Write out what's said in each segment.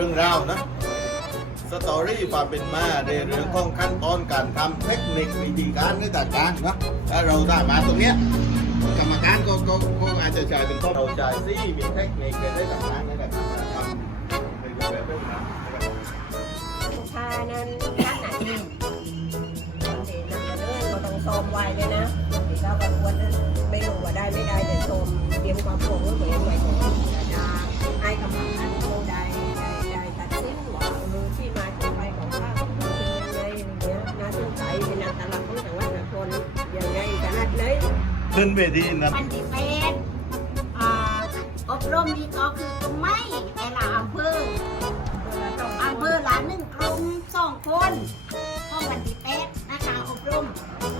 รื่องราวนะสตอรี่ความเป็นมาในเรื่องของขั้นตอนการทำเทคนิควิธีการในต่างๆนะถ้าเราได้มาตรงเนี้ยกรรมการก็ก็ก็อาจจะจ่ายเป็นข้อเราจ่ายซี่มีเทคนิคในต่างๆในการทำในรูปแบบเรื่องนั้นนะครับชานั้นนักหนักยิ่งเด็กนั่นก็เลยก็ต้องซ้อมไว้เลยนะเราก็ควรไม่รู้ว่าได้ไม่ได้แต่ซ้อมเตรียมความพร้อมไว้ไว้ก่อนจะให้กำลังอัน ตลักษณ์ของจังหวัดนครยังไงขนาดไหนขึ้นเวทีนะวันที่แปดอ่าอบรมนี้ก็คือกลุ่มไม่แต่ละอำเภอต้องอำเภอละหนึ่งกลุ่มสองคนของวันที่แปดนะคะอบรม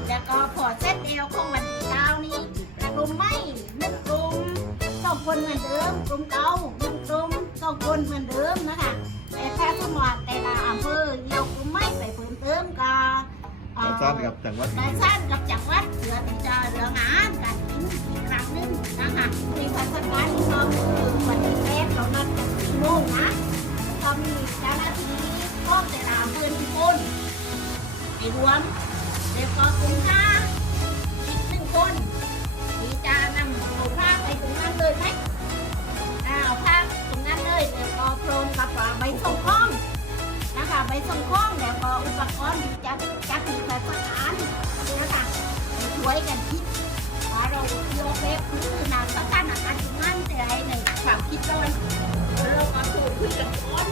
แล้วก็พอเซตเดียวของวันที่เก้านี้กลุ่มไม่หนึ่งกลุ่มสองคนเหมือนเดิมกลุ่มเก้าหนึ่งกลุ่มสองคนเหมือนเดิมนะคะแต่ถ้าสมมติแต่ละอำเภอาสร้างกับจังหวัดได้สร้างกับจังหวัดเสือเป็นเจ้าเรืองานกันอีกครั้งหนึงนะคะในพัฒนาที่เราคือวันที่แรกเรานัดกันสี่โมงนะก็มีเจ้าหน้าที่ข้องแต่ละอำเภอทุกคนไปรวมแล้วก็กลุ่มห้าอีกหนึ่งคนที่จะนำเอาผ้าไปตรงนั้นเลยไหมอ่าเอาผ้าตรงนั้นเลยแล้วก็พร้อมกับฝาใบส่งข้อ ไปส่งข้องแล้วก็อุปกรณ์ที่จะจะมีสถานนะคะช่วยกันคิดว่าเราโยกเล็บคือนางสถารอาการที่มั่นใจในความคิดเลยเราก็ถูกคุยกันก่อน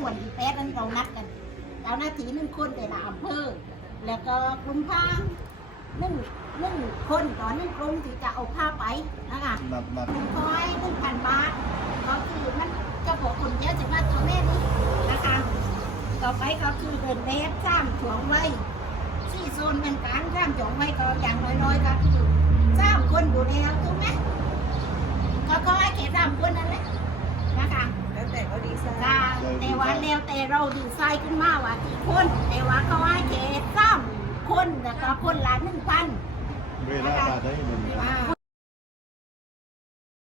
งวันที่แปดนั้นเรานัดกันเจ้าหน้าที่หนึ่งคนแต่ละอำเภอ แล้วก็กลุ่มผ้าหนึ่งหนึ่งคนต่อหนึ่งกลุ่มที่จะเอาผ้าไปนะคะนับนับหนึ่งร้อยหนึ่งพันบาทก็คือมันเจ้าของคนเยอะจะมาตัวแม่นี้นะคะ ต่อไปก็คือเดินแบบสร้างถ่วงไว้ที่โซนเป็นกลางสร้างถ่วงไว้ก็อย่างน้อยๆก็คือสร้างคนอยู่แล้วถูกไหมก็ก็ให้แค่สามคนนั่นแหละนะคะ แล้วแต่เขาดีไซน์ ก็ แต่ว่าแล้วแต่เราดีไซน์ขึ้นมาว่ากี่คน แต่ว่าเขาให้แค่สามคนแล้วก็คนละหนึ่งพัน เวลาได้หนึ่งอ่า